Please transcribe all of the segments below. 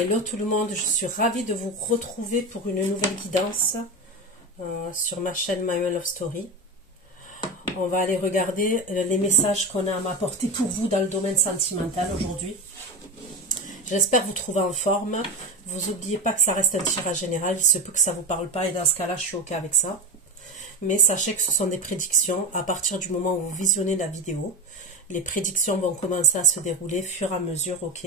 Hello tout le monde, je suis ravie de vous retrouver pour une nouvelle guidance sur ma chaîne My Love Story. On va aller regarder les messages qu'on a à m'apporter pour vous dans le domaine sentimental aujourd'hui. J'espère vous trouver en forme. Vous n'oubliez pas que ça reste un tirage général, il se peut que ça ne vous parle pas et dans ce cas-là, je suis OK avec ça. Mais sachez que ce sont des prédictions à partir du moment où vous visionnez la vidéo. Les prédictions vont commencer à se dérouler fur et à mesure, OK.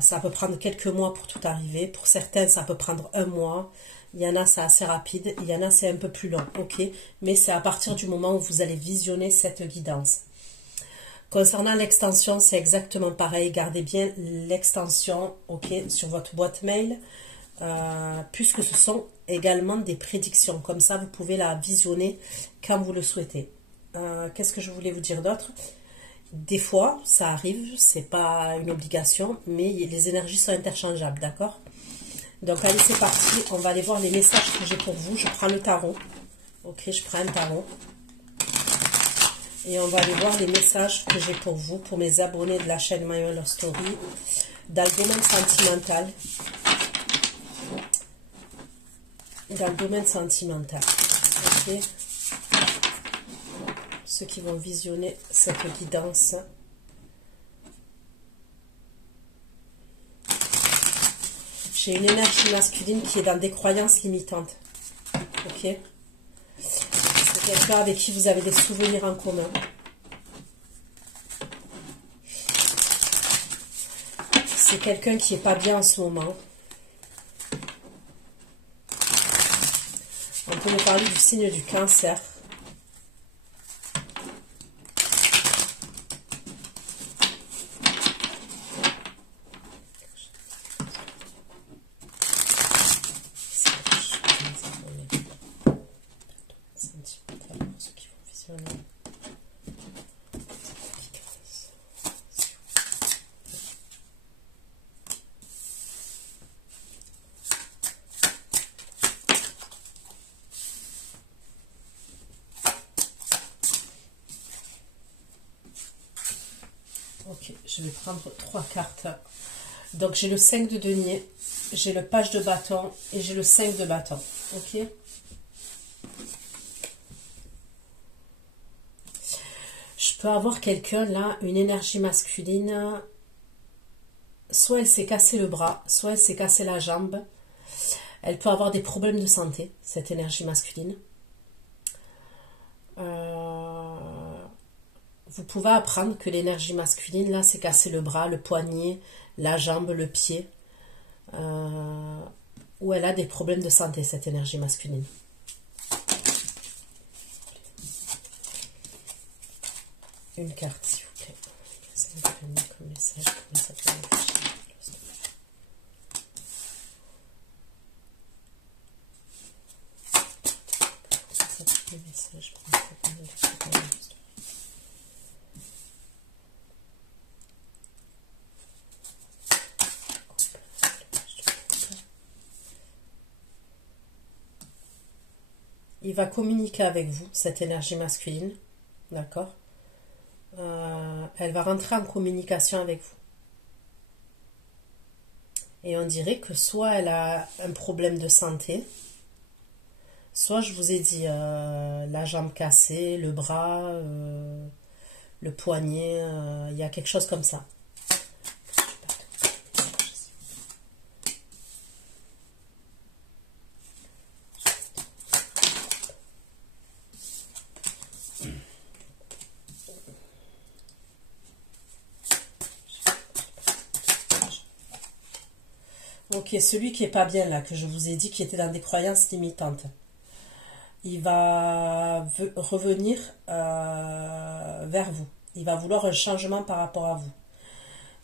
Ça peut prendre quelques mois pour tout arriver. Pour certains, ça peut prendre un mois. Il y en a, c'est assez rapide. Il y en a, c'est un peu plus long. Ok, mais c'est à partir du moment où vous allez visionner cette guidance. Concernant l'extension, c'est exactement pareil. Gardez bien l'extension, ok, sur votre boîte mail, puisque ce sont également des prédictions. Comme ça, vous pouvez la visionner quand vous le souhaitez. Qu'est-ce que je voulais vous dire d'autre ? Des fois, ça arrive, c'est pas une obligation, mais les énergies sont interchangeables, d'accord? Donc, allez, c'est parti. On va aller voir les messages que j'ai pour vous. Je prends le tarot. Ok, je prends un tarot. Et on va aller voir les messages que j'ai pour vous, pour mes abonnés de la chaîne My Love Story, dans le domaine sentimental. Dans le domaine sentimental. Ok. Ceux qui vont visionner cette guidance. J'ai une énergie masculine qui est dans des croyances limitantes. Ok. C'est quelqu'un avec qui vous avez des souvenirs en commun. C'est quelqu'un qui n'est pas bien en ce moment. On peut me parler du signe du Cancer. Ok, je vais prendre 3 cartes. Donc, j'ai le 5 de denier, j'ai le page de bâton et j'ai le 5 de bâton. Ok. Je peux avoir quelqu'un là, une énergie masculine. Soit elle s'est cassé le bras, soit elle s'est cassé la jambe. Elle peut avoir des problèmes de santé, cette énergie masculine. Vous pouvez apprendre que l'énergie masculine, là, c'est casser le bras, le poignet, la jambe, le pied. Ou elle a des problèmes de santé, cette énergie masculine. Une carte, s'il vous plaît. Ça va venir comme message, comment ça peut être. Il va communiquer avec vous, cette énergie masculine, d'accord? Elle va rentrer en communication avec vous. Et on dirait que soit elle a un problème de santé, soit je vous ai dit la jambe cassée, le bras, le poignet, il y a quelque chose comme ça. Ok, celui qui est pas bien là, que je vous ai dit, qui était dans des croyances limitantes, il va revenir vers vous. Il va vouloir un changement par rapport à vous.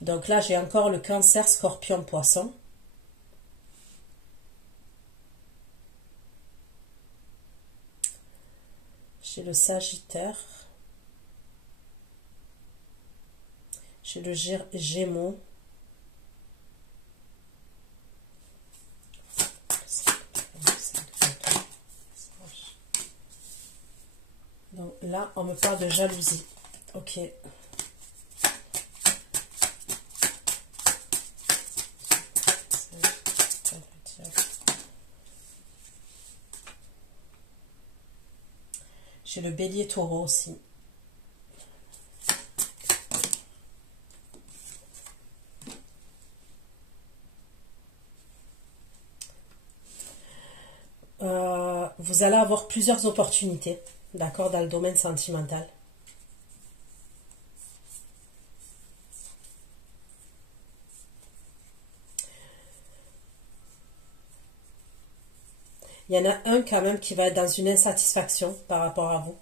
Donc là, j'ai encore le Cancer, Scorpion, Poisson. J'ai le Sagittaire. J'ai le Gémeaux. Donc là, on me parle de jalousie. Ok. J'ai le bélier taureau aussi. Vous allez avoir plusieurs opportunités, d'accord, dans le domaine sentimental. Il y en a un quand même qui va être dans une insatisfaction par rapport à vous.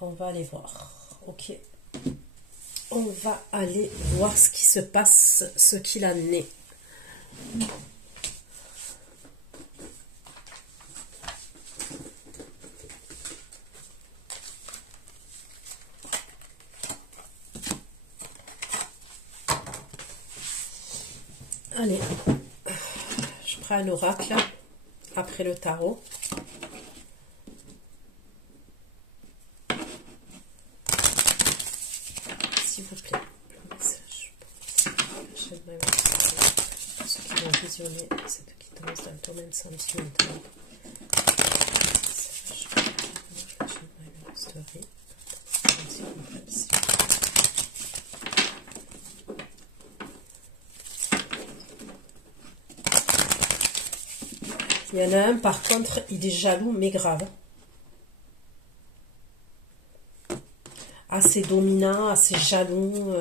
On va aller voir. Ok. On va aller voir ce qui se passe, ce qu'il en est. Allez, je prends un oracle après le tarot. S'il vous plaît, le message pour ceux qui vont visionner cette guidance dans le domaine sentimental. Il y en a un, par contre, il est jaloux, mais grave. Assez dominant, assez jaloux.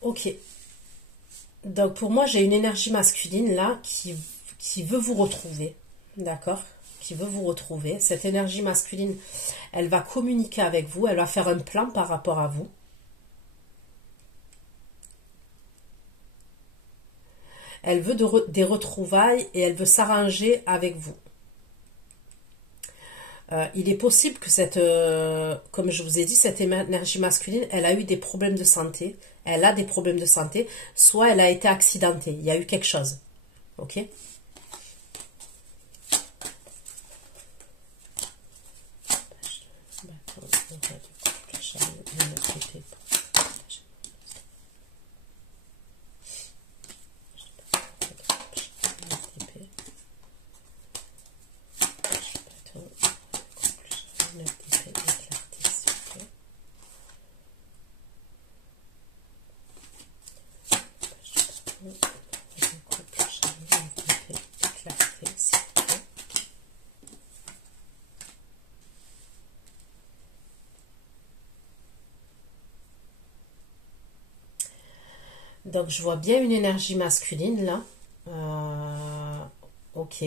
Ok. Donc pour moi, j'ai une énergie masculine là qui veut vous retrouver. D'accord? Qui veut vous retrouver. Cette énergie masculine, elle va communiquer avec vous. Elle va faire un plan par rapport à vous. Elle veut des retrouvailles et elle veut s'arranger avec vous. Il est possible que cette, comme je vous ai dit, cette énergie masculine, elle a eu des problèmes de santé. Elle a des problèmes de santé. Soit elle a été accidentée. Il y a eu quelque chose. Ok? Donc, je vois bien une énergie masculine, là. Ok.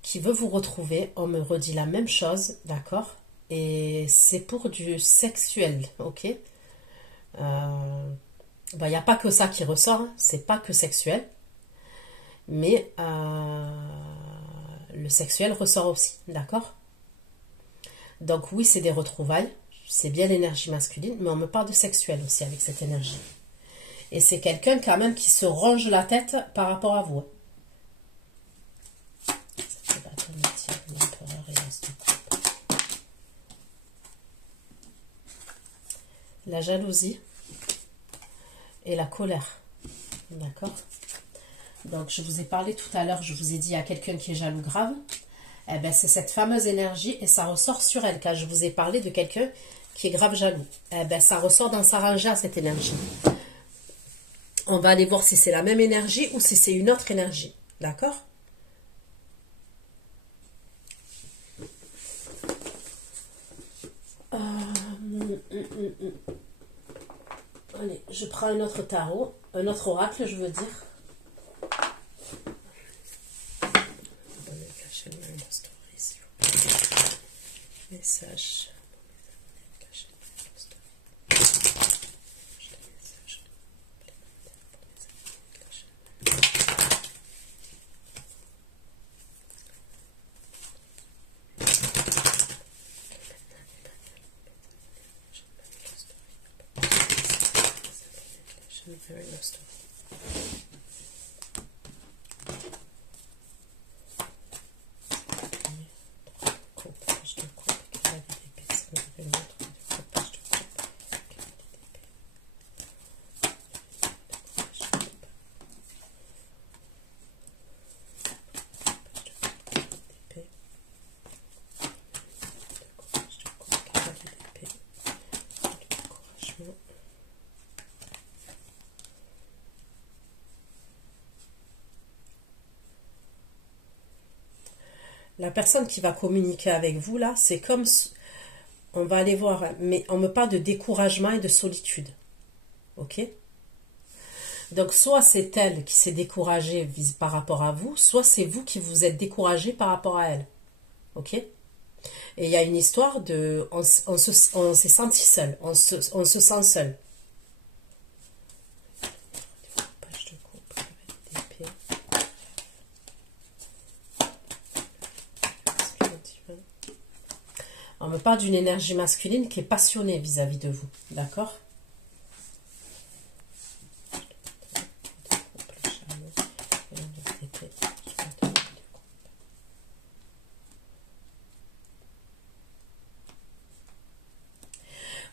Qui veut vous retrouver. On me redit la même chose, d'accord? Et c'est pour du sexuel, ok? Il n'y a pas que ça qui ressort, hein. C'est pas que sexuel. Mais le sexuel ressort aussi, d'accord? Donc oui, c'est des retrouvailles. C'est bien l'énergie masculine, mais on me parle de sexuel aussi avec cette énergie. Et c'est quelqu'un quand même qui se ronge la tête par rapport à vous. La jalousie et la colère. D'accord? Donc, je vous ai parlé tout à l'heure, je vous ai dit à quelqu'un qui est jaloux grave. Eh ben, c'est cette fameuse énergie et ça ressort sur elle. Quand je vous ai parlé de quelqu'un qui est grave jaloux, eh ben, ça ressort dans s'arranger à cette énergie. On va aller voir si c'est la même énergie ou si c'est une autre énergie. D'accord? Allez, je prends un autre tarot, un autre oracle, je veux dire. Message. Very Love Story. La personne qui va communiquer avec vous, là, c'est comme... On va aller voir, mais on me parle de découragement et de solitude. Ok? Donc, soit c'est elle qui s'est découragée par rapport à vous, soit c'est vous qui vous êtes découragé par rapport à elle. Ok? Et il y a une histoire de... On s'est senti seul, on se sent seul. On me parle d'une énergie masculine qui est passionnée vis-à-vis de vous. D'accord?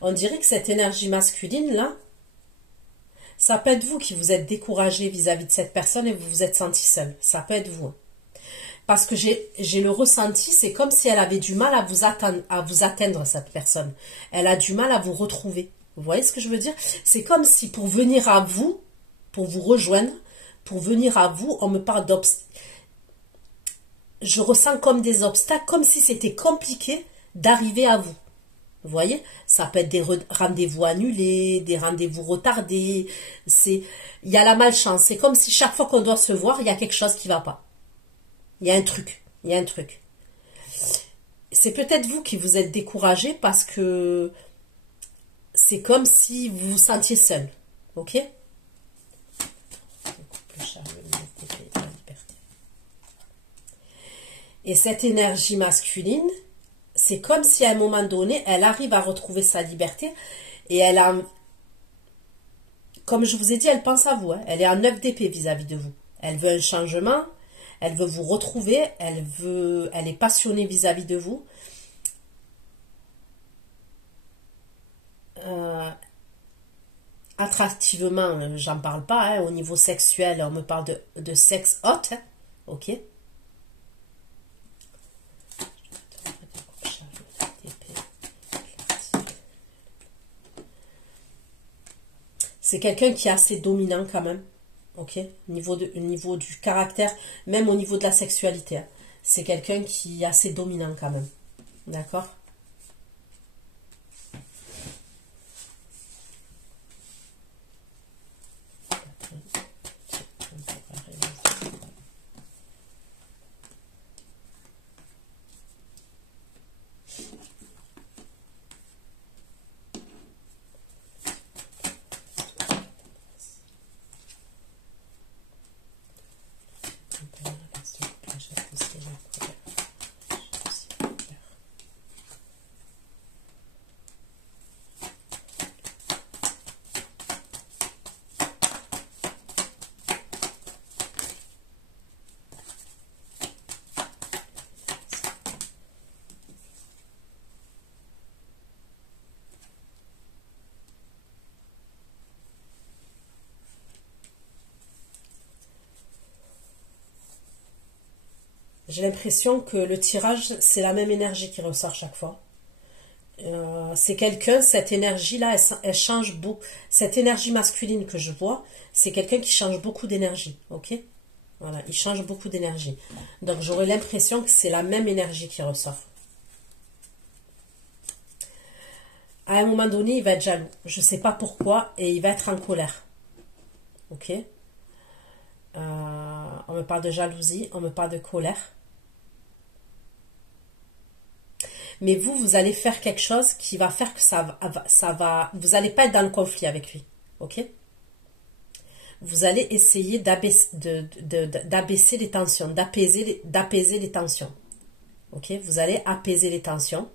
On dirait que cette énergie masculine, là, ça peut être vous qui vous êtes découragé vis-à-vis de cette personne et vous vous êtes senti seul. Ça peut être vous. Parce que j'ai le ressenti, c'est comme si elle avait du mal à vous atteindre, cette personne. Elle a du mal à vous retrouver. Vous voyez ce que je veux dire? C'est comme si pour venir à vous, pour vous rejoindre, pour venir à vous, on me parle d'obstacles. Je ressens comme des obstacles, comme si c'était compliqué d'arriver à vous. Vous voyez? Ça peut être des rendez-vous annulés, des rendez-vous retardés. Il y a la malchance. C'est comme si chaque fois qu'on doit se voir, il y a quelque chose qui ne va pas. Il y a un truc. Il y a un truc. C'est peut-être vous qui vous êtes découragé parce que c'est comme si vous vous sentiez seul. Ok? Et cette énergie masculine, c'est comme si à un moment donné, elle arrive à retrouver sa liberté et elle a, comme je vous ai dit, elle pense à vous. Hein. Elle est en 9 d'épée vis-à-vis de vous. Elle veut un changement, elle veut vous retrouver, elle est passionnée vis-à-vis de vous. Attractivement, j'en parle pas. Hein. Au niveau sexuel, on me parle de sexe hot. Hein. Ok? C'est quelqu'un qui est assez dominant quand même, ok, au niveau du caractère, même au niveau de la sexualité. Hein. C'est quelqu'un qui est assez dominant quand même, d'accord? J'ai l'impression que le tirage, c'est la même énergie qui ressort chaque fois. C'est quelqu'un, cette énergie-là, elle change beaucoup. Cette énergie masculine que je vois, c'est quelqu'un qui change beaucoup d'énergie, ok? Voilà, il change beaucoup d'énergie. Donc j'aurais l'impression que c'est la même énergie qui ressort. À un moment donné, il va être jaloux. Je ne sais pas pourquoi, et il va être en colère. Ok? On me parle de jalousie, on me parle de colère. Mais vous allez faire quelque chose qui va faire que vous n'allez pas être dans le conflit avec lui. Ok? Vous allez essayer d'abaisser les tensions, d'apaiser les tensions. Ok? Vous allez apaiser les tensions.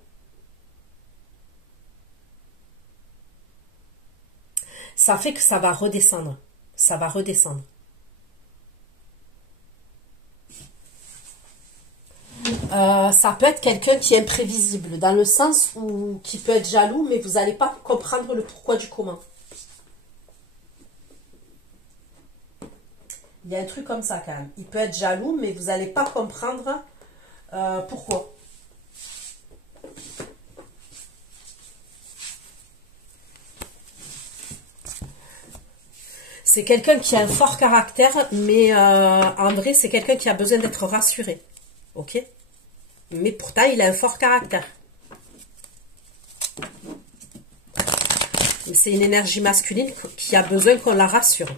Ça fait que ça va redescendre. ça va redescendre. Ça peut être quelqu'un qui est imprévisible, dans le sens où qui peut être jaloux, mais vous n'allez pas comprendre le pourquoi du comment. Il y a un truc comme ça quand même. Il peut être jaloux, mais vous n'allez pas comprendre pourquoi. C'est quelqu'un qui a un fort caractère, mais en vrai, c'est quelqu'un qui a besoin d'être rassuré. Ok? Mais pourtant, il a un fort caractère. C'est une énergie masculine qui a besoin qu'on la rassure.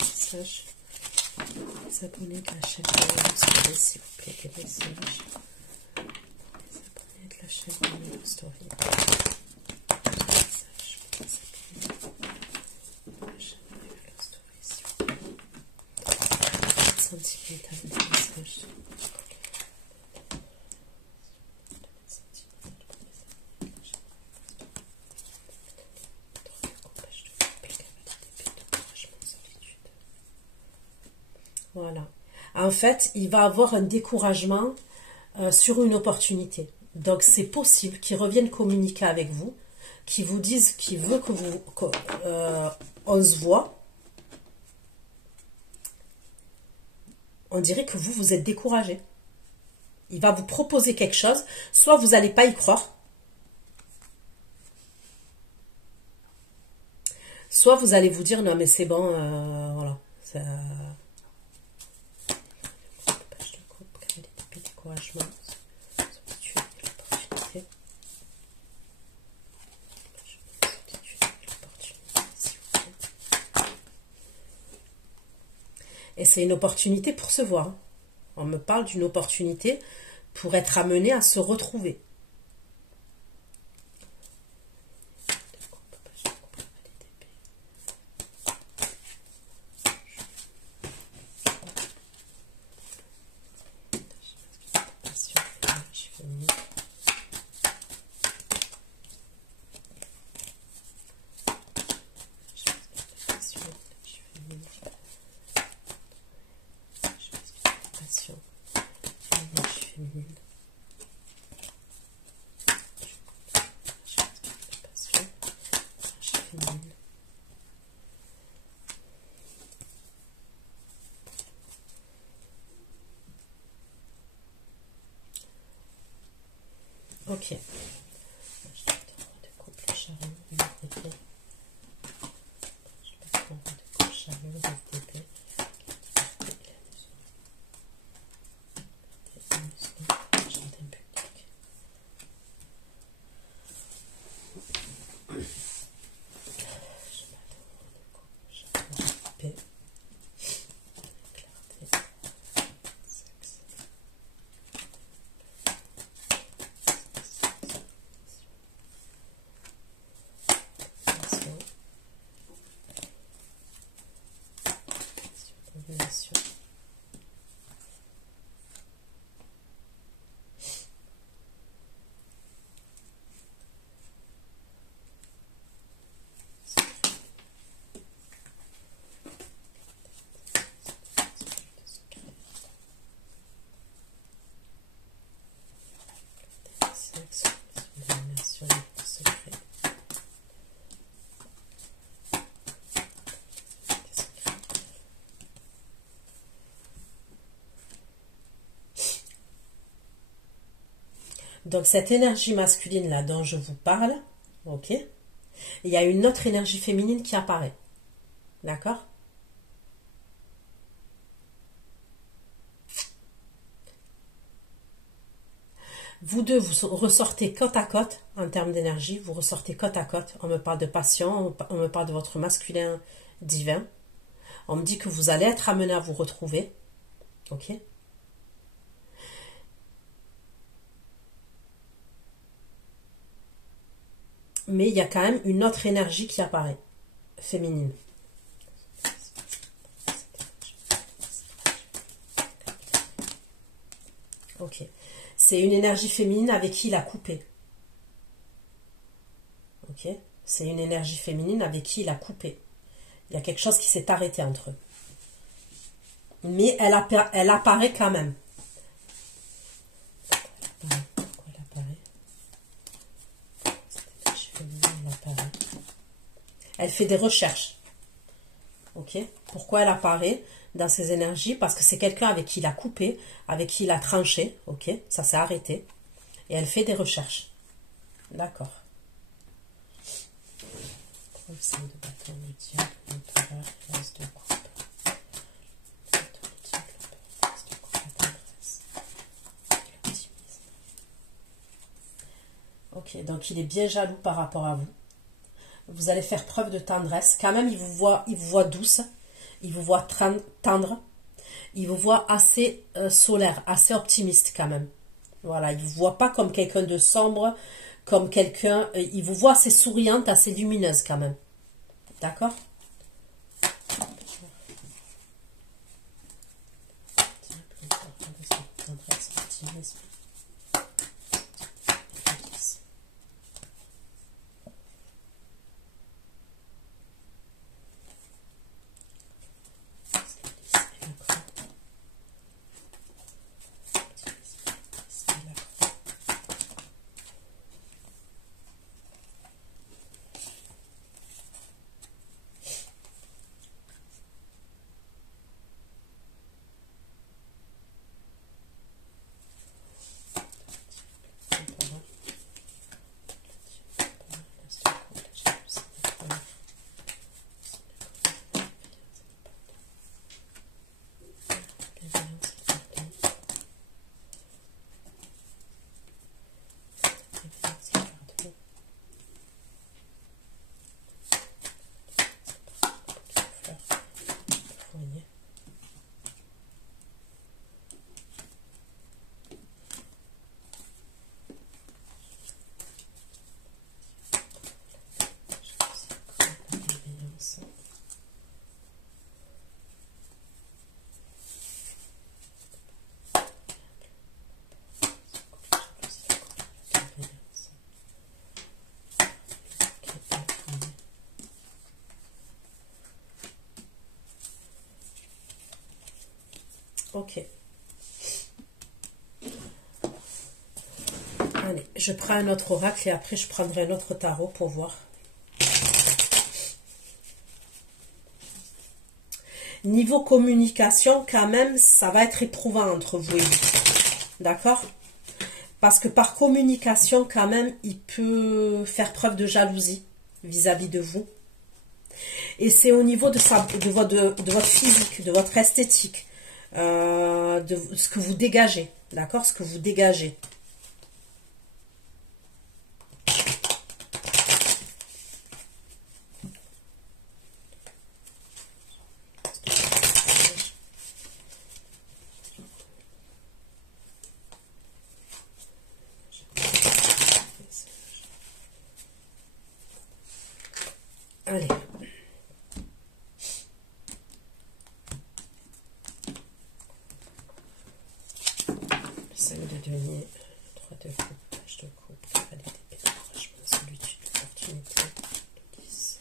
Message. Les abonnés de la chaîne, s'il vous plaît, des messages. Les abonnés de la chaîne Story. Voilà. En fait, il va avoir un découragement sur une opportunité. Donc, c'est possible qu'il revienne communiquer avec vous, qu'il vous dise qu'il veut que vous on se voit. On dirait que vous êtes découragé. Il va vous proposer quelque chose, soit vous n'allez pas y croire, soit vous allez vous dire non mais c'est bon, voilà. Ça... Découragement, et c'est une opportunité pour se voir. On me parle d'une opportunité pour être amené à se retrouver. Ok. Donc, cette énergie masculine là dont je vous parle, ok, il y a une autre énergie féminine qui apparaît. D'accord? Vous deux, vous ressortez côte à côte en termes d'énergie, vous ressortez côte à côte. On me parle de passion, on me parle de votre masculin divin. On me dit que vous allez être amené à vous retrouver. Ok? Mais il y a quand même une autre énergie qui apparaît, féminine. Ok. C'est une énergie féminine avec qui il a coupé. Ok? C'est une énergie féminine avec qui il a coupé. Il y a quelque chose qui s'est arrêté entre eux. Mais elle apparaît quand même. Pourquoi elle apparaît? Cette énergie féminine, elle apparaît. Elle fait des recherches. Ok? Pourquoi elle apparaît dans ces énergies? Parce que c'est quelqu'un avec qui il a coupé, avec qui il a tranché. Ok? Ça s'est arrêté. Et elle fait des recherches. D'accord. Le 5 de bâton, le diable, l'empereur, l'as de coupe. Ok, donc il est bien jaloux par rapport à vous. Vous allez faire preuve de tendresse. Quand même, il vous voit douce, il vous voit tendre, il vous voit assez solaire, assez optimiste quand même. Voilà, il ne vous voit pas comme quelqu'un de sombre, comme quelqu'un... il vous voit assez souriante, assez lumineuse quand même. D'accord? Ok. Allez, je prends un autre oracle et après je prendrai un autre tarot pour voir. Niveau communication, quand même, ça va être éprouvant entre vous et lui. D'accord? Parce que par communication, quand même, il peut faire preuve de jalousie vis-à-vis de vous. Et c'est au niveau de votre physique, de votre esthétique, de ce que vous dégagez. D'accord? Ce que vous dégagez. Allez. Le 5 de denier, 3 de coupe, page de coupe, cavalier d'épée, encouragement, solitude, opportunité, 10.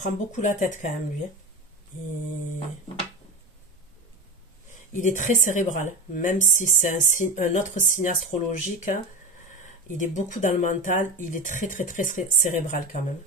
prend beaucoup la tête quand même, lui. Il est très cérébral, même si c'est un autre signe astrologique. Hein, il est beaucoup dans le mental, il est très très très cérébral quand même.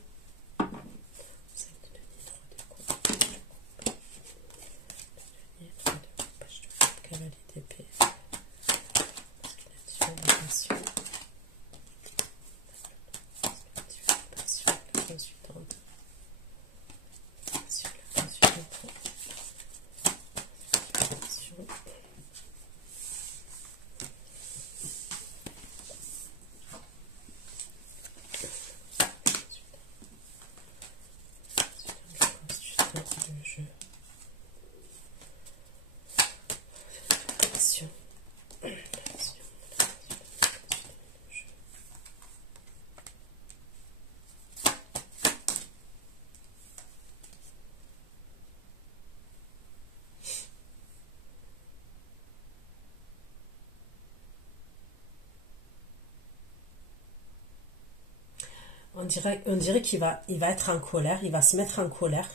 On dirait qu'il va être en colère, il va se mettre en colère.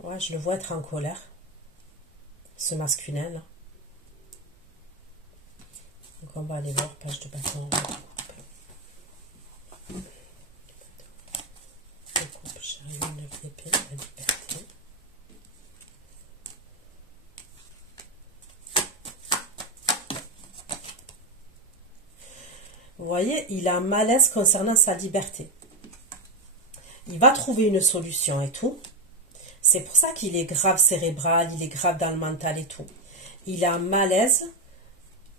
Ouais, je le vois être en colère. Ce masculin là. Donc on va aller voir page de bâton. Coupe, chariot, 9 d'épée, la liberté. Vous voyez, il a un malaise concernant sa liberté. Il va trouver une solution et tout. C'est pour ça qu'il est grave cérébral, il est grave dans le mental et tout. Il a un malaise.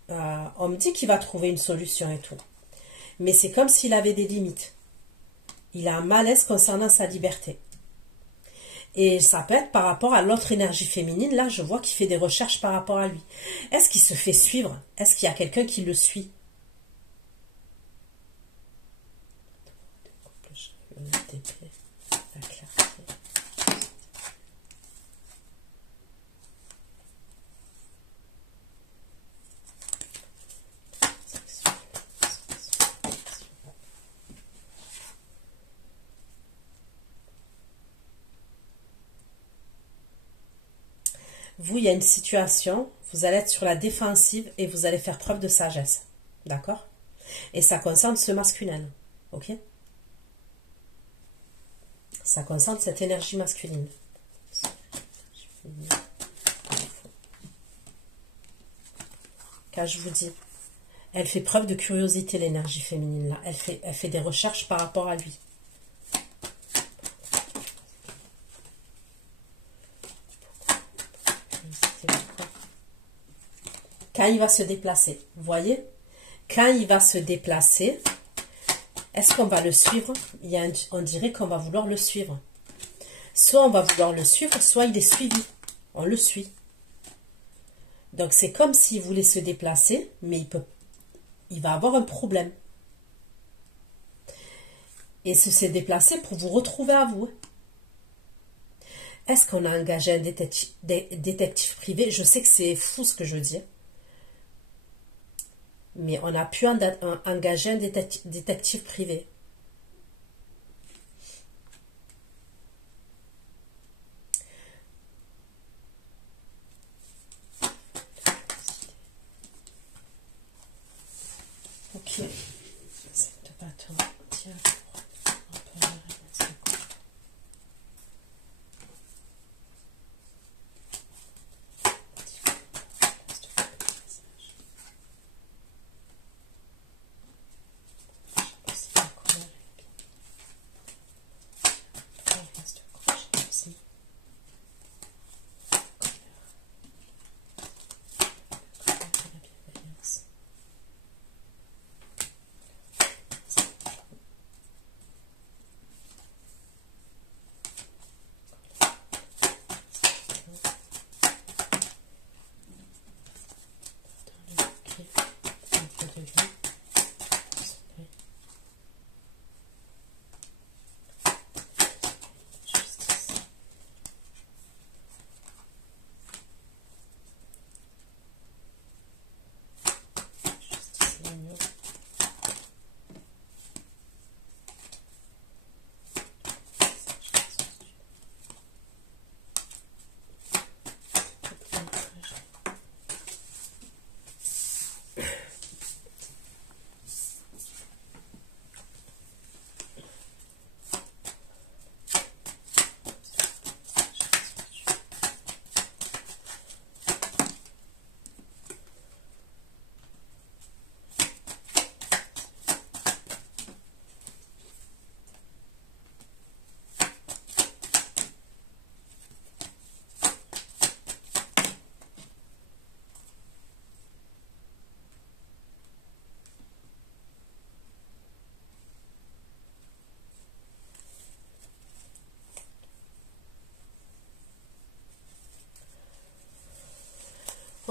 On me dit qu'il va trouver une solution et tout. Mais c'est comme s'il avait des limites. Il a un malaise concernant sa liberté. Et ça peut être par rapport à l'autre énergie féminine. Là, je vois qu'il fait des recherches par rapport à lui. Est-ce qu'il se fait suivre? Est-ce qu'il y a quelqu'un qui le suit? La clarté. Vous, il y a une situation, vous allez être sur la défensive et vous allez faire preuve de sagesse. D'accord? Et ça concerne ce masculin. Ok? Ça concerne cette énergie masculine. Car je vous dis, elle fait preuve de curiosité, l'énergie féminine là. Elle fait des recherches par rapport à lui. Quand il va se déplacer, vous voyez? Quand il va se déplacer, est-ce qu'on va le suivre? On dirait qu'on va vouloir le suivre. Soit on va vouloir le suivre, soit il est suivi. On le suit. Donc c'est comme s'il voulait se déplacer, mais il va avoir un problème. Et se déplacer pour vous retrouver à vous. Est-ce qu'on a engagé un détective privé? Je sais que c'est fou ce que je dis. Mais on a pu engager un détective privé. Ok. Cette bâton. Tiens.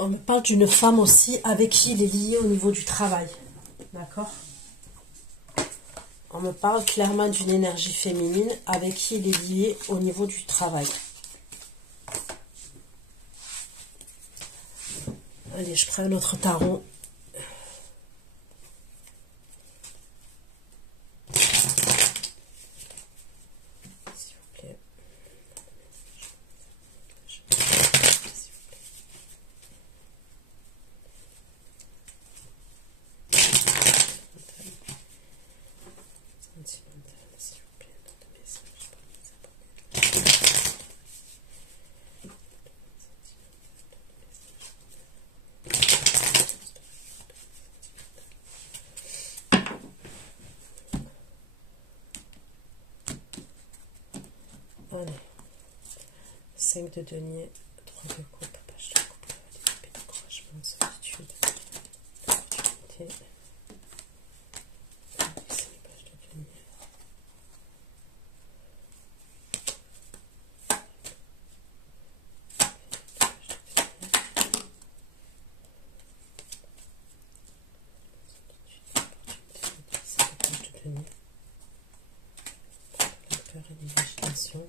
On me parle d'une femme aussi avec qui il est lié au niveau du travail. D'accord? On me parle clairement d'une énergie féminine avec qui il est lié au niveau du travail. Allez, je prends un autre tarot. S'il vous plaît. Allez, 5 de denier, 3 de coupe, page de coupe, épée de découragement, solitude, opportunité, 5 page de denier. La peur et l'imagination.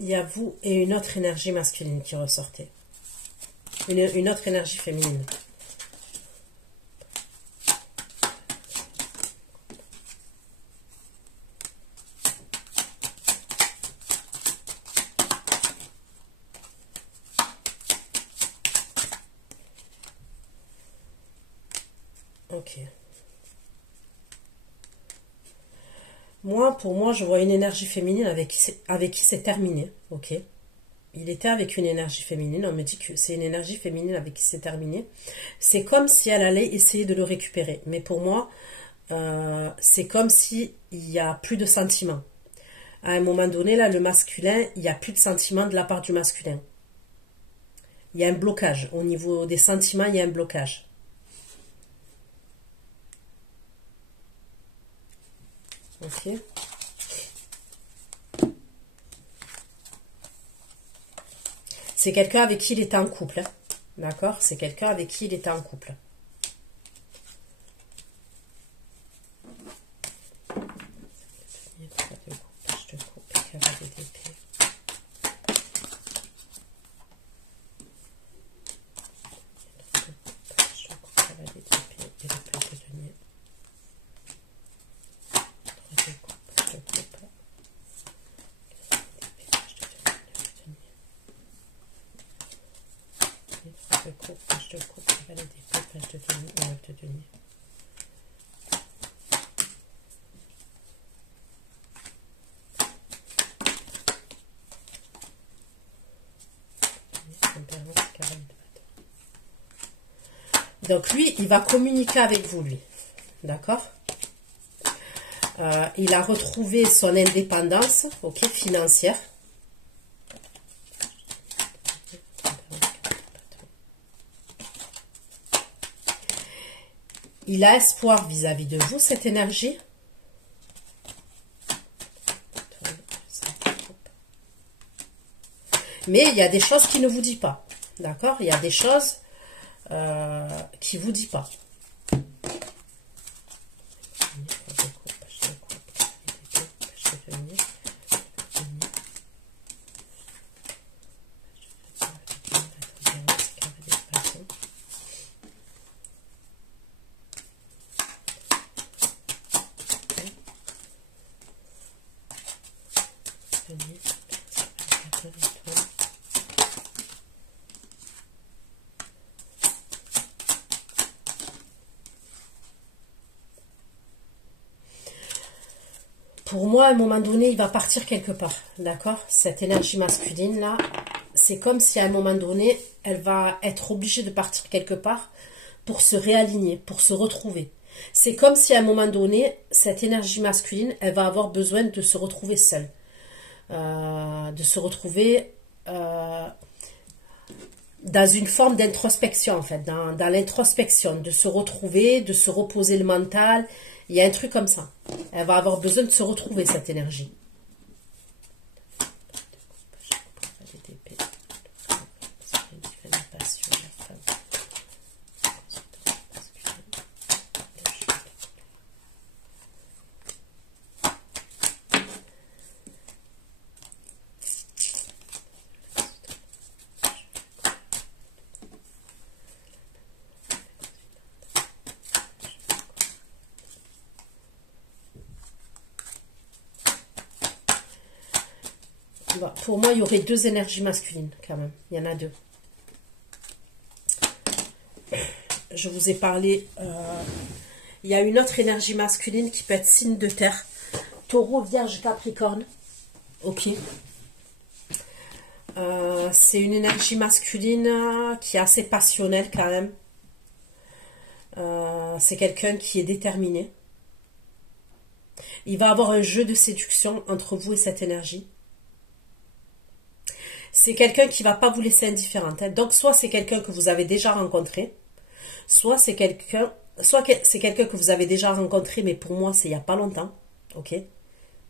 Il y a vous et une autre énergie masculine qui ressortait. Une autre énergie féminine. Ok. Pour moi, je vois une énergie féminine avec qui c'est terminé. Ok. Il était avec une énergie féminine. On me dit que c'est une énergie féminine avec qui c'est terminé. C'est comme si elle allait essayer de le récupérer. Mais pour moi, c'est comme si il n'y a plus de sentiments. À un moment donné, là, le masculin, il n'y a plus de sentiments de la part du masculin. Il y a un blocage. Au niveau des sentiments, il y a un blocage. Ok. C'est quelqu'un avec qui il était en couple. Hein. D'accord? C'est quelqu'un avec qui il était en couple. Donc lui, il va communiquer avec vous, lui. D'accord? Il a retrouvé son indépendance, ok, financière. Il a espoir vis-à-vis de vous, cette énergie. Mais il y a des choses qu'il ne vous dit pas. D'accord? Il y a des choses qu'il ne vous dit pas. Pour moi, à un moment donné, il va partir quelque part, d'accord? Cette énergie masculine-là, c'est comme si à un moment donné, elle va être obligée de partir quelque part pour se réaligner, pour se retrouver. C'est comme si à un moment donné, cette énergie masculine, elle va avoir besoin de se retrouver seule. De se retrouver dans une forme d'introspection, en fait, dans l'introspection, de se retrouver, de se reposer le mental. Il y a un truc comme ça. Elle va avoir besoin de se retrouver, cette énergie. Pour moi, il y aurait deux énergies masculines, quand même. Il y en a deux. Je vous ai parlé... il y a une autre énergie masculine qui peut être signe de terre. Taureau, Vierge, Capricorne. Ok. C'est une énergie masculine qui est assez passionnelle, quand même. C'est quelqu'un qui est déterminé. Il va avoir un jeu de séduction entre vous et cette énergie. C'est quelqu'un qui ne va pas vous laisser indifférente. Hein. Donc, soit c'est quelqu'un que vous avez déjà rencontré, soit c'est quelqu'un que vous avez déjà rencontré, mais pour moi, c'est il n'y a pas longtemps. Ok?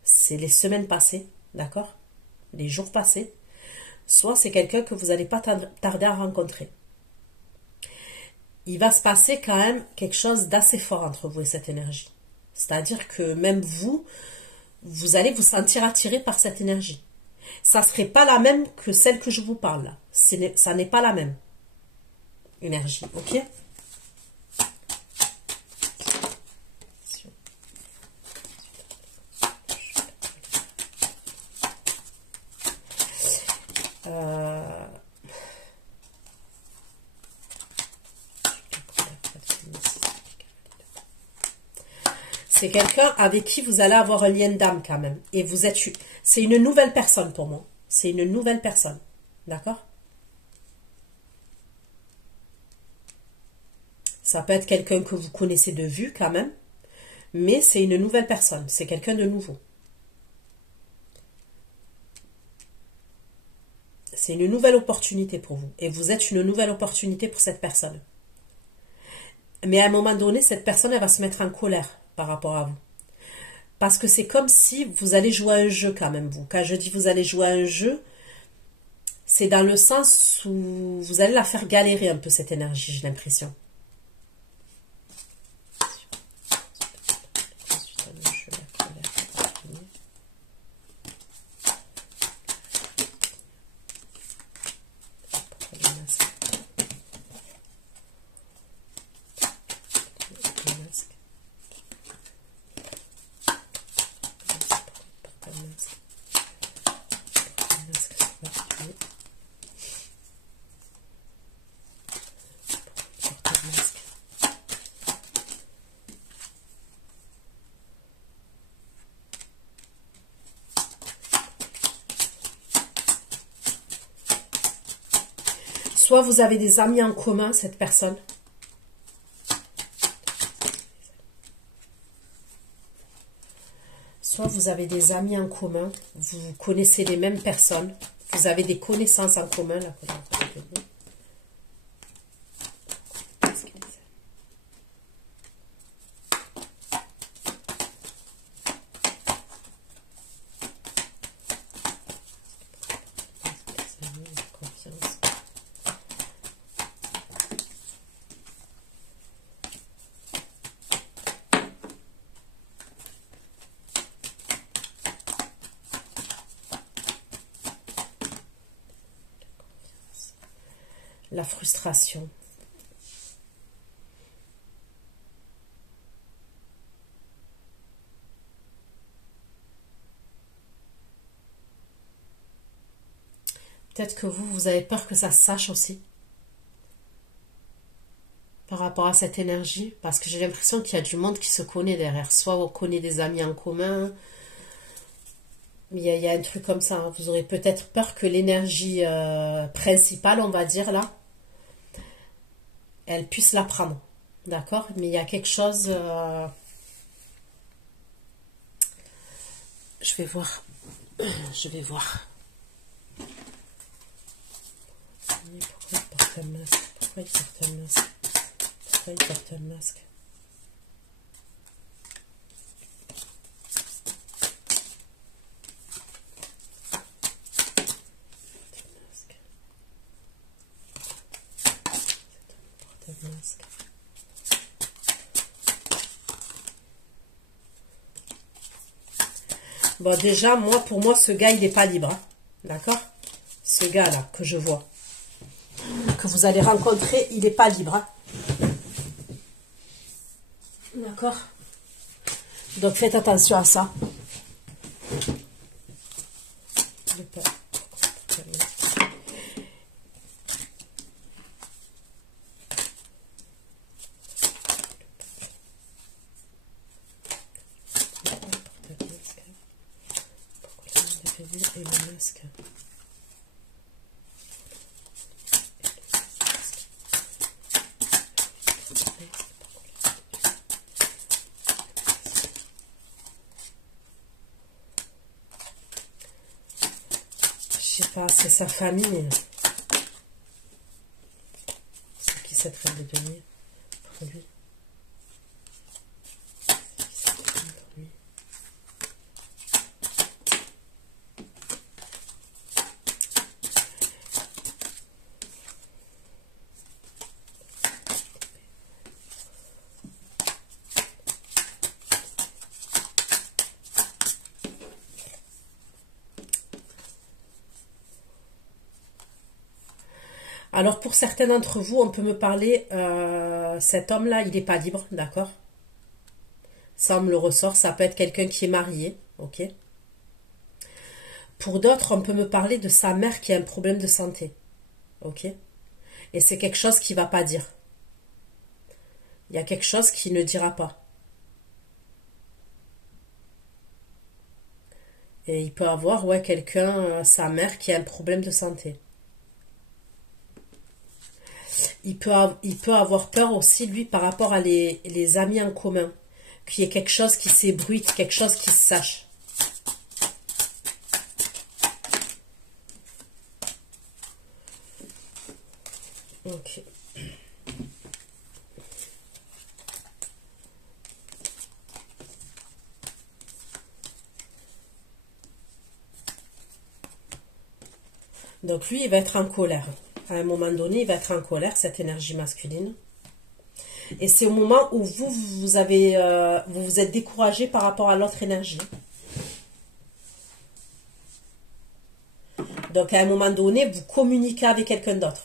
C'est les semaines passées, d'accord? Les jours passés. Soit c'est quelqu'un que vous n'allez pas tarder à rencontrer. Il va se passer quand même quelque chose d'assez fort entre vous et cette énergie. C'est-à-dire que même vous allez vous sentir attiré par cette énergie. Ça ne serait pas la même que celle que je vous parle là. Ça n'est pas la même énergie, ok? C'est quelqu'un avec qui vous allez avoir un lien d'âme quand même. Et vous êtes... C'est une nouvelle personne pour moi. C'est une nouvelle personne. D'accord? Ça peut être quelqu'un que vous connaissez de vue quand même. Mais c'est une nouvelle personne. C'est quelqu'un de nouveau. C'est une nouvelle opportunité pour vous. Et vous êtes une nouvelle opportunité pour cette personne. Mais à un moment donné, cette personne, elle va se mettre en colère par rapport à vous. Parce que c'est comme si vous allez jouer à un jeu quand même, vous. Quand je dis vous allez jouer à un jeu, c'est dans le sens où vous allez la faire galérer un peu cette énergie, j'ai l'impression. Soit vous avez des amis en commun, cette personne. Soit vous avez des amis en commun, vous connaissez les mêmes personnes, vous avez des connaissances en commun. Là, la frustration. Peut-être que vous avez peur que ça se sache aussi. Par rapport à cette énergie. Parce que j'ai l'impression qu'il y a du monde qui se connaît derrière. Soit on connaît des amis en commun, Il y a un truc comme ça, hein. Vous aurez peut-être peur que l'énergie principale, on va dire là, elle puisse la prendre. D'accord? Mais il y a quelque chose... je vais voir. Je vais voir. Pourquoi il porte un masque? Pourquoi il porte un masque? Pourquoi il porte un masque? Masque. Bon, déjà, moi, pour moi, ce gars, il n'est pas libre. Hein. D'accord? Ce gars-là, que je vois, que vous allez rencontrer, il n'est pas libre. Hein. D'accord? Donc, faites attention à ça. Et le masque. Je sais pas, c'est sa famille. C'est qui cette reine de denier pour lui? Alors pour certains d'entre vous, on peut me parler, cet homme-là, il n'est pas libre, d'accord? Ça, on me le ressort, ça peut être quelqu'un qui est marié, ok? Pour d'autres, on peut me parler de sa mère qui a un problème de santé, ok? Et c'est quelque chose qu'il ne va pas dire. Il y a quelque chose qu'il ne dira pas. Et il peut avoir, ouais, quelqu'un, sa mère qui a un problème de santé. Il peut avoir peur aussi, lui, par rapport à les amis en commun. Qu'il y ait quelque chose qui s'ébruite, quelque chose qui se sache. Ok. Donc lui, il va être en colère. À un moment donné, il va être en colère, cette énergie masculine. Et c'est au moment où vous vous êtes découragé par rapport à l'autre énergie. Donc à un moment donné, vous communiquez avec quelqu'un d'autre.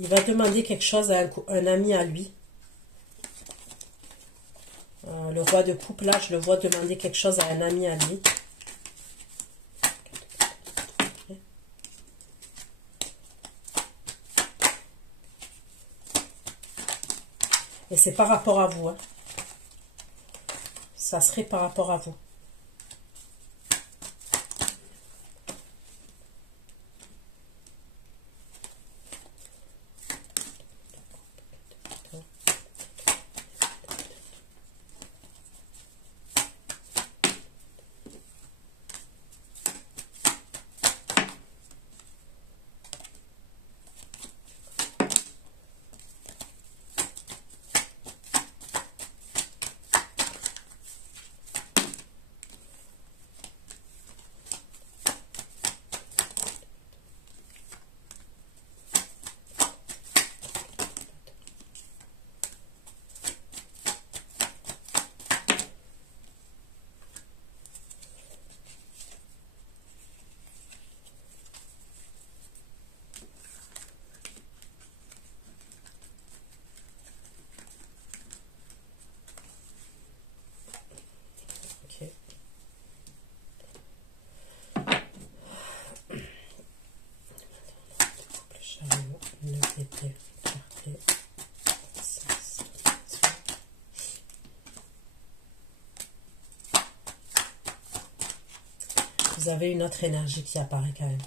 Il va demander quelque chose à un ami à lui. Le roi de coupe, là, je le vois demander quelque chose à un ami à lui. Et c'est par rapport à vous. Hein. Ça serait par rapport à vous. vous avez une autre énergie qui apparaît quand même.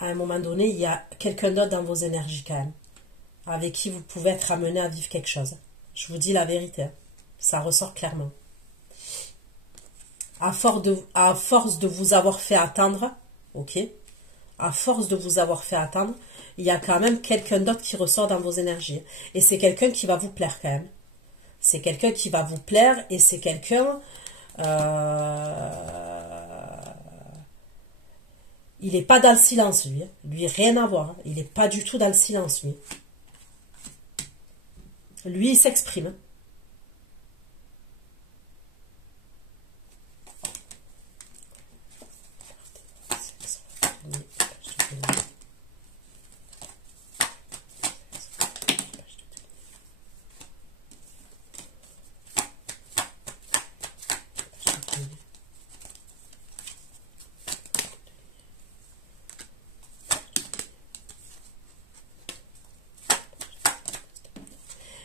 À un moment donné, il y a quelqu'un d'autre dans vos énergies quand même, avec qui vous pouvez être amené à vivre quelque chose. Je vous dis la vérité, hein. Ça ressort clairement. À force de vous avoir fait attendre, ok, à force de vous avoir fait attendre, il y a quand même quelqu'un d'autre qui ressort dans vos énergies. Et c'est quelqu'un qui va vous plaire quand même. C'est quelqu'un qui va vous plaire et c'est quelqu'un... il n'est pas dans le silence, lui. Hein. Lui, rien à voir. Hein. Il n'est pas du tout dans le silence, lui. Lui, il s'exprime. Hein.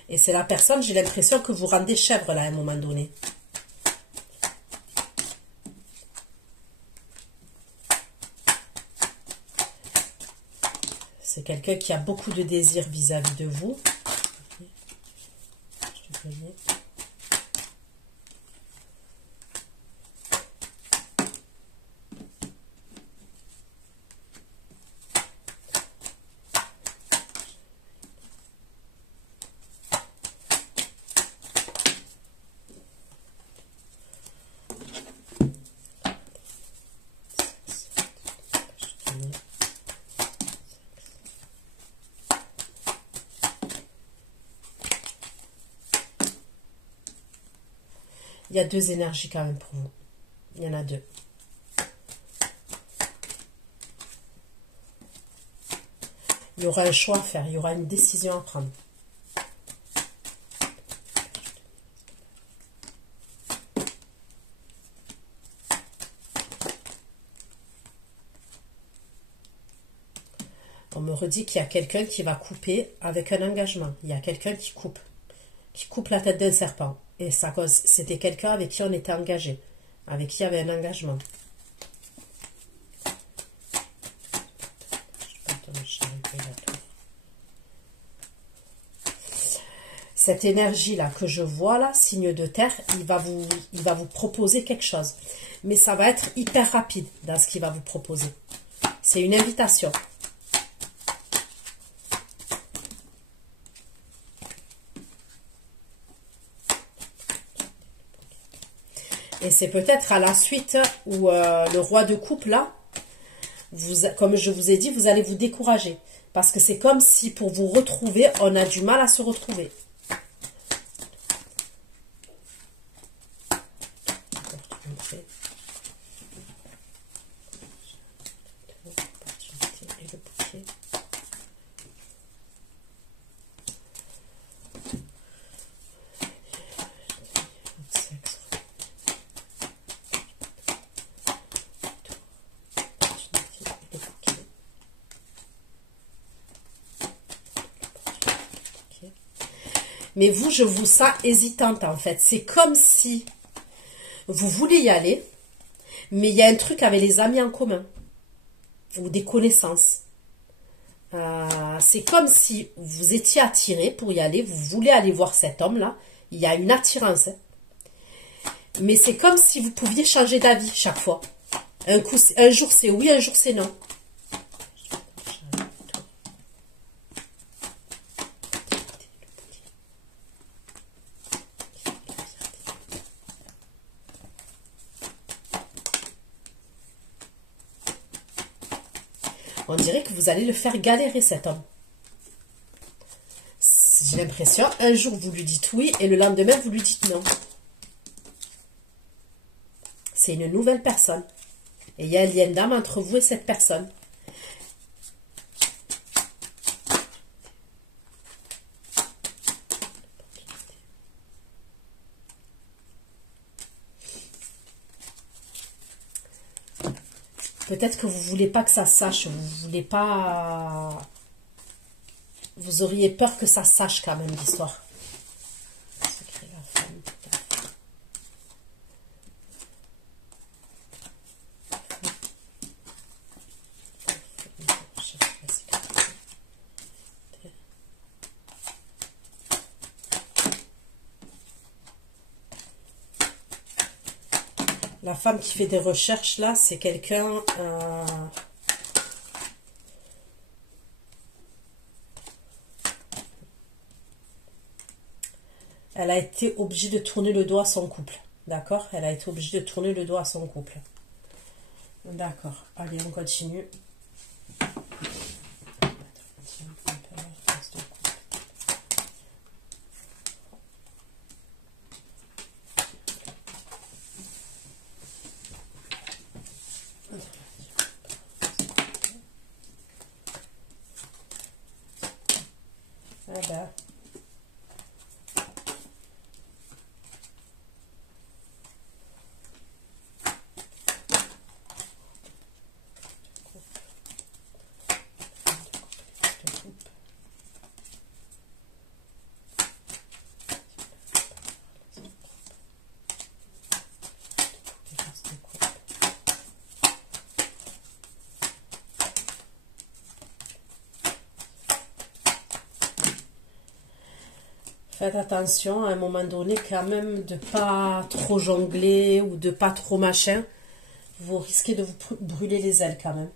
Et c'est la personne, j'ai l'impression que vous rendez chèvre là à un moment donné. C'est quelqu'un qui a beaucoup de désirs vis-à-vis de vous. Il y a deux énergies quand même pour vous. Il y en a deux. Il y aura un choix à faire. Il y aura une décision à prendre. On me redit qu'il y a quelqu'un qui va couper avec un engagement. Il y a quelqu'un qui coupe la tête d'un serpent. Et ça cause, c'était quelqu'un avec qui on était engagé, avec qui il y avait un engagement. Cette énergie-là que je vois là, signe de terre, il va vous proposer quelque chose. Mais ça va être hyper rapide dans ce qu'il va vous proposer. C'est une invitation. Et c'est peut-être à la suite où le roi de coupe, là, comme je vous ai dit, vous allez vous décourager. Parce que c'est comme si pour vous retrouver, on a du mal à se retrouver. Mais vous, je vous sens hésitante en fait. C'est comme si vous voulez y aller, mais il y a un truc avec les amis en commun ou des connaissances. C'est comme si vous étiez attiré pour y aller, vous voulez aller voir cet homme-là. Il y a une attirance. Mais c'est comme si vous pouviez changer d'avis chaque fois. Un jour c'est oui, un jour c'est non. On dirait que vous allez le faire galérer cet homme. J'ai l'impression, un jour vous lui dites oui et le lendemain vous lui dites non. C'est une nouvelle personne. Et il y a un lien d'âme entre vous et cette personne. Peut-être que vous voulez pas que ça sache, vous voulez pas... Vous auriez peur que ça sache quand même l'histoire. Secret de la femme, la femme qui fait des recherches là, c'est quelqu'un... Elle a été obligée de tourner le dos à son couple. D'accord? Elle a été obligée de tourner le dos à son couple. D'accord. Allez, on continue. Ah ben. Faites attention à un moment donné quand même de pas trop jongler ou de pas trop machin. Vous risquez de vous brûler les ailes quand même.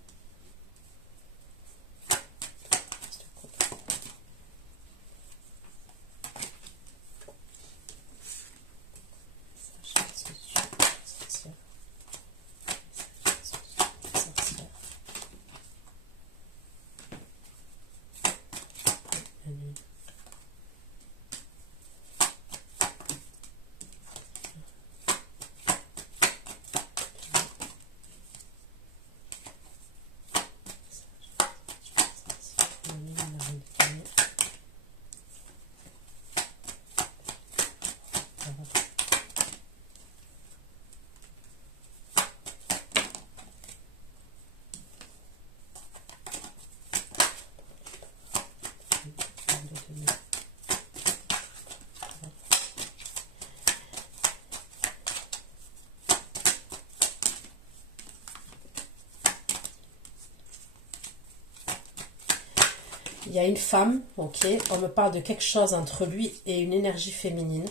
Il y a une femme, ok, on me parle de quelque chose entre lui et une énergie féminine.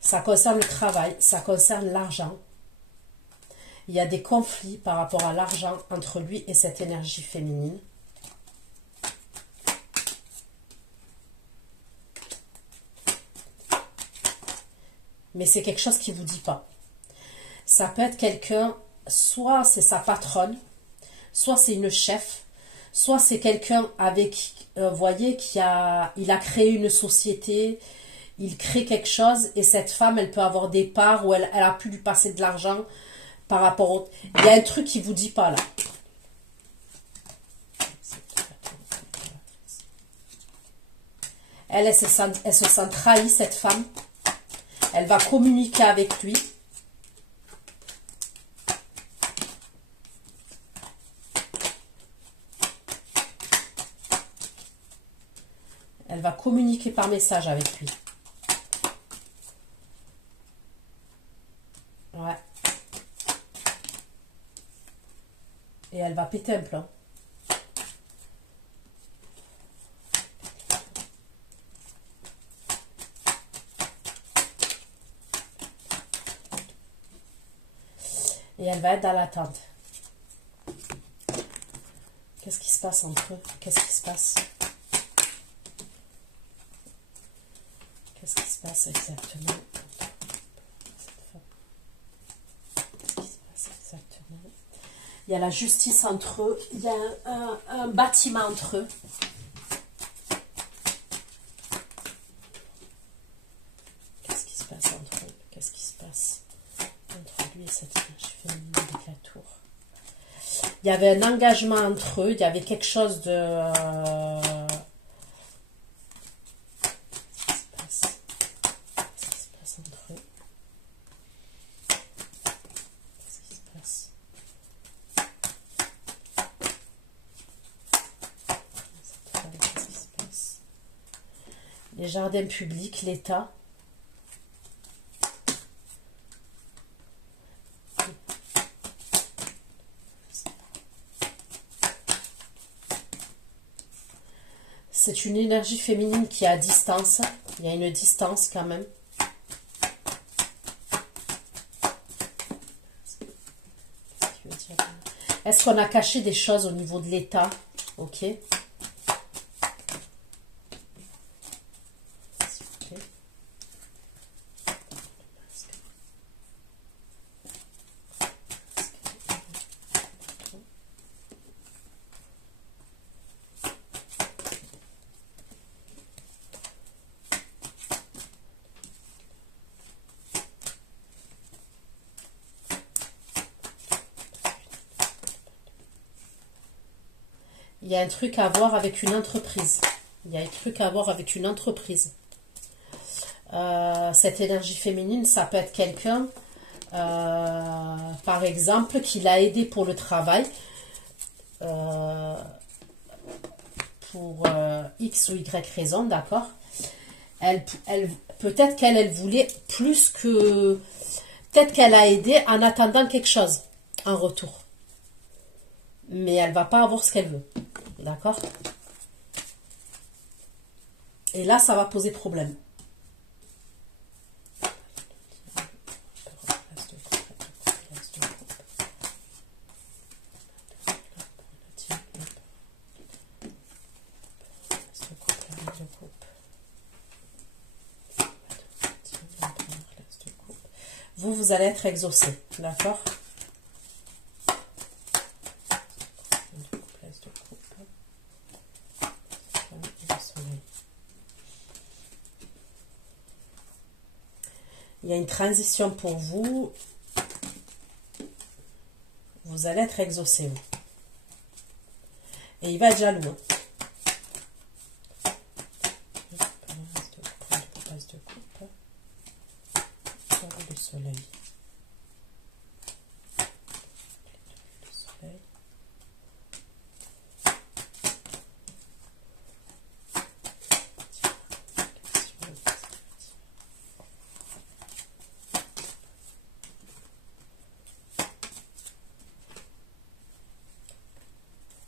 Ça concerne le travail, ça concerne l'argent. Il y a des conflits par rapport à l'argent entre lui et cette énergie féminine. Mais c'est quelque chose qui ne vous dit pas. Ça peut être quelqu'un, soit c'est sa patronne, soit c'est une chef, soit c'est quelqu'un avec, vous voyez, il a créé une société, il crée quelque chose et cette femme, elle peut avoir des parts où elle a pu lui passer de l'argent par rapport au... Il y a un truc qui ne vous dit pas là. Elle se sent trahie, cette femme. Elle va communiquer avec lui. Elle va communiquer par message avec lui. Ouais. Et elle va péter un plomb. Et elle va être dans l'attente. Qu'est-ce qui se passe entre eux? Qu'est-ce qui se passe? Qu'est-ce qui se passe exactement? Qu'est-ce qui se passe exactement? Il y a la justice entre eux. Il y a un bâtiment entre eux. Qu'est-ce qui se passe entre eux? Qu'est-ce qui se passe entre lui et cette image féminine avec la tour? Il y avait un engagement entre eux. Il y avait quelque chose de... les jardins publics, l'État. C'est une énergie féminine qui est à distance. Il y a une distance quand même. Est-ce qu'on a caché des choses au niveau de l'État? Ok. Il y a un truc à voir avec une entreprise. Il y a un truc à voir avec une entreprise. Cette énergie féminine, ça peut être quelqu'un, par exemple, qui l'a aidé pour le travail, pour X ou Y raison, d'accord. Peut-être qu'elle voulait plus que... Peut-être qu'elle a aidé en attendant quelque chose en retour. Mais elle va pas avoir ce qu'elle veut. D'accord? Et là, ça va poser problème. Vous allez être exaucé. D'accord? Il y a une transition pour vous. Vous allez être exaucé. Et il va être jaloux. Le soleil.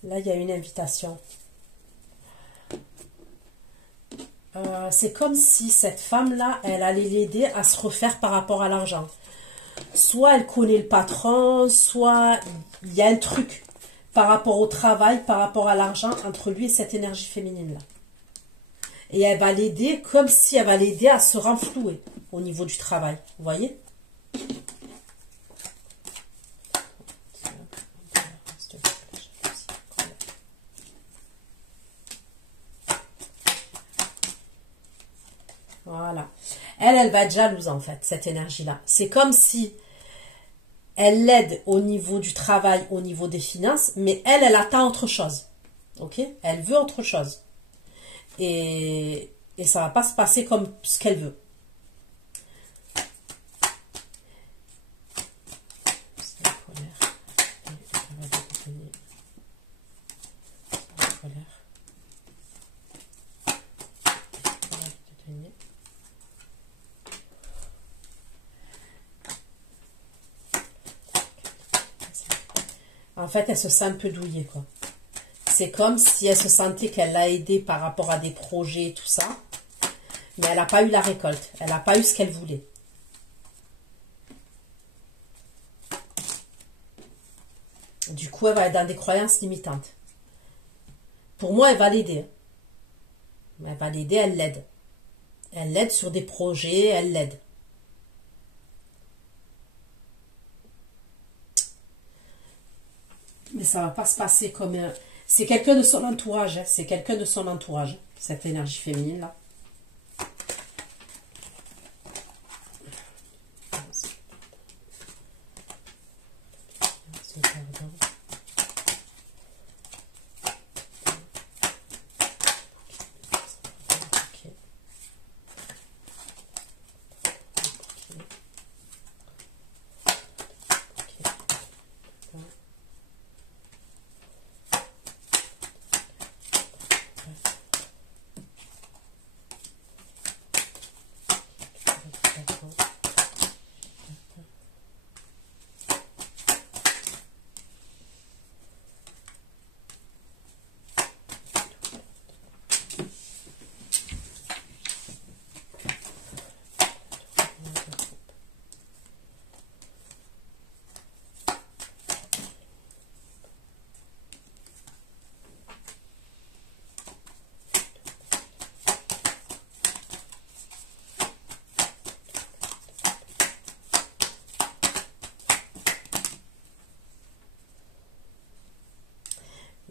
Là, il y a une invitation. C'est comme si cette femme-là, elle allait l'aider à se refaire par rapport à l'argent. Soit elle connaît le patron, soit il y a un truc par rapport au travail, par rapport à l'argent, entre lui et cette énergie féminine-là. Et elle va l'aider comme si elle va l'aider à se renflouer au niveau du travail. Vous voyez ? Voilà. Elle va être jalouse en fait, cette énergie-là. C'est comme si elle l'aide au niveau du travail, au niveau des finances, mais elle attend autre chose. Ok? Elle veut autre chose. Et ça va pas se passer comme ce qu'elle veut. En fait, elle se sent un peu douillée, quoi. C'est comme si elle se sentait qu'elle l'a aidé par rapport à des projets et tout ça. Mais elle n'a pas eu la récolte. Elle n'a pas eu ce qu'elle voulait. Du coup, elle va être dans des croyances limitantes. Pour moi, elle va l'aider. Elle va l'aider, elle l'aide. Elle l'aide sur des projets, elle l'aide. Mais ça va pas se passer comme... C'est quelqu'un de son entourage. Hein. C'est quelqu'un de son entourage. Cette énergie féminine là.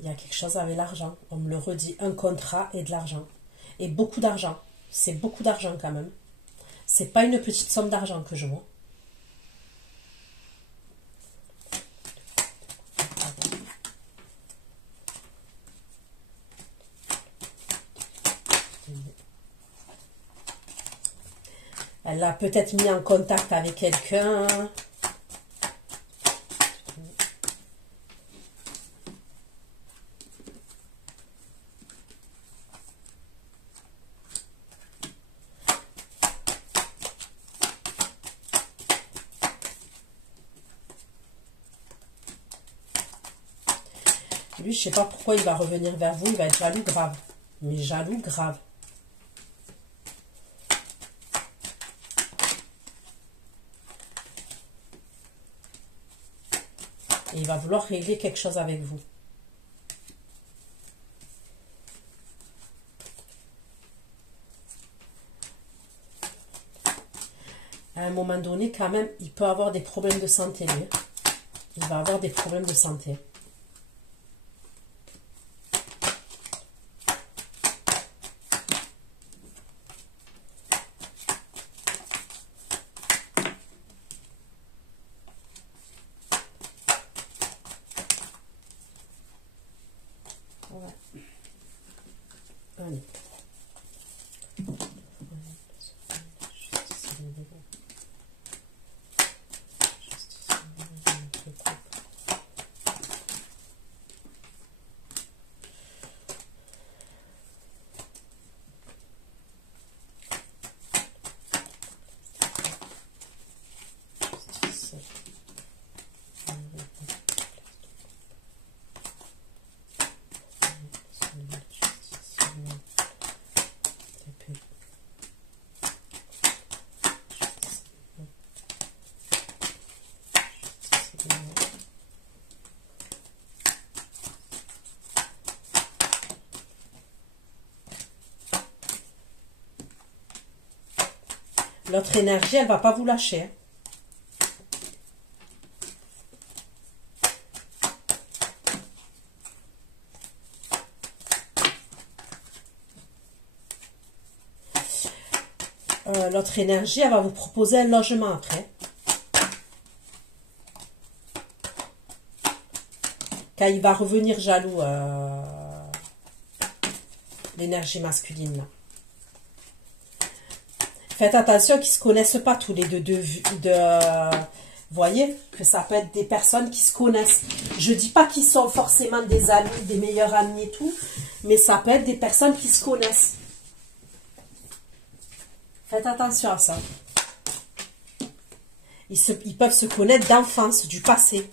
y a quelque chose avec l'argent. On me le redit, un contrat et de l'argent. Et beaucoup d'argent. C'est beaucoup d'argent quand même. C'est pas une petite somme d'argent que je vois. Elle l'a peut-être mis en contact avec quelqu'un. Lui, je sais pas pourquoi il va revenir vers vous. Il va être jaloux grave. Mais jaloux grave. Et il va vouloir régler quelque chose avec vous. À un moment donné, quand même, il peut avoir des problèmes de santé, lui. Il va avoir des problèmes de santé. Ouais. Allez. L'autre énergie, elle va pas vous lâcher. Hein. L'autre énergie, elle va vous proposer un logement après. Quand il va revenir jaloux, l'énergie masculine. Là. Faites attention qu'ils ne se connaissent pas tous les deux. Vous voyez que ça peut être des personnes qui se connaissent. Je ne dis pas qu'ils sont forcément des amis, des meilleurs amis et tout, mais ça peut être des personnes qui se connaissent. Faites attention à ça. Ils peuvent se connaître d'enfance, du passé.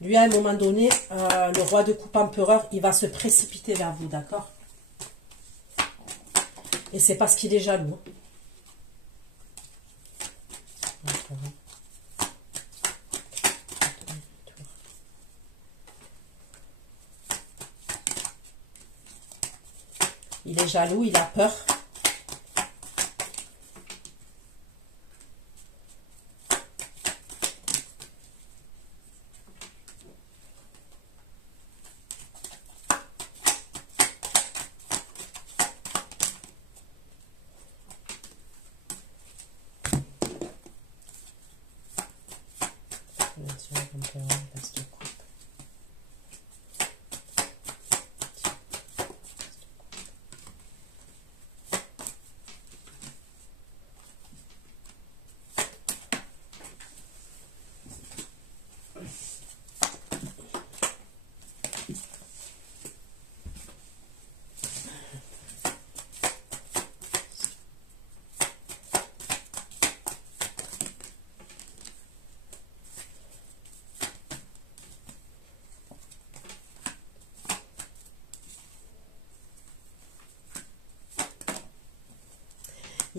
Lui, à un moment donné, le roi de coupe empereur, il va se précipiter vers vous, d'accord? Et c'est parce qu'il est jaloux. Il est jaloux, il a peur.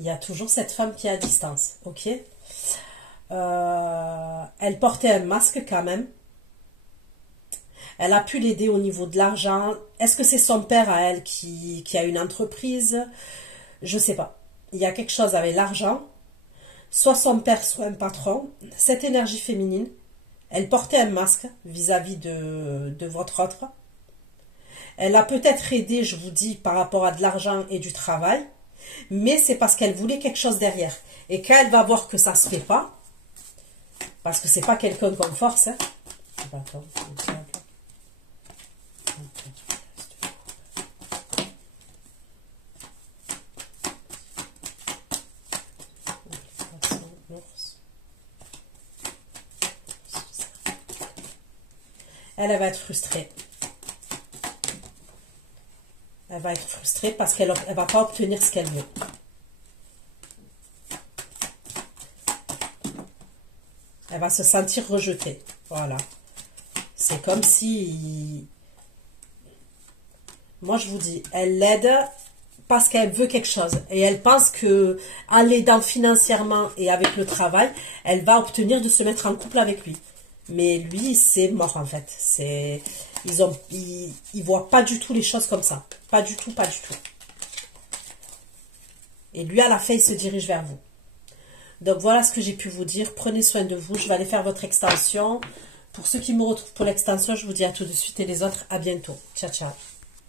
Il y a toujours cette femme qui est à distance, ok? Elle portait un masque quand même. Elle a pu l'aider au niveau de l'argent. Est-ce que c'est son père à elle qui a une entreprise? Je sais pas. Il y a quelque chose avec l'argent. Soit son père, soit un patron. Cette énergie féminine, elle portait un masque vis-à-vis de votre autre. Elle a peut-être aidé, je vous dis, par rapport à de l'argent et du travail, mais c'est parce qu'elle voulait quelque chose derrière. Et quand elle va voir que ça se fait pas, parce que c'est pas quelqu'un qu'on force, hein. Elle va être frustrée. Elle va être frustrée parce qu'elle ne va pas obtenir ce qu'elle veut. Elle va se sentir rejetée. Voilà. C'est comme si... Moi, je vous dis, elle l'aide parce qu'elle veut quelque chose. Et elle pense que en l'aidant financièrement et avec le travail, elle va obtenir de se mettre en couple avec lui. Mais lui, c'est mort en fait. Ils voient pas du tout les choses comme ça. Pas du tout, pas du tout. Et lui, à la fin, il se dirige vers vous. Donc voilà ce que j'ai pu vous dire. Prenez soin de vous. Je vais aller faire votre extension. Pour ceux qui me retrouvent pour l'extension, je vous dis à tout de suite et les autres, à bientôt. Ciao, ciao.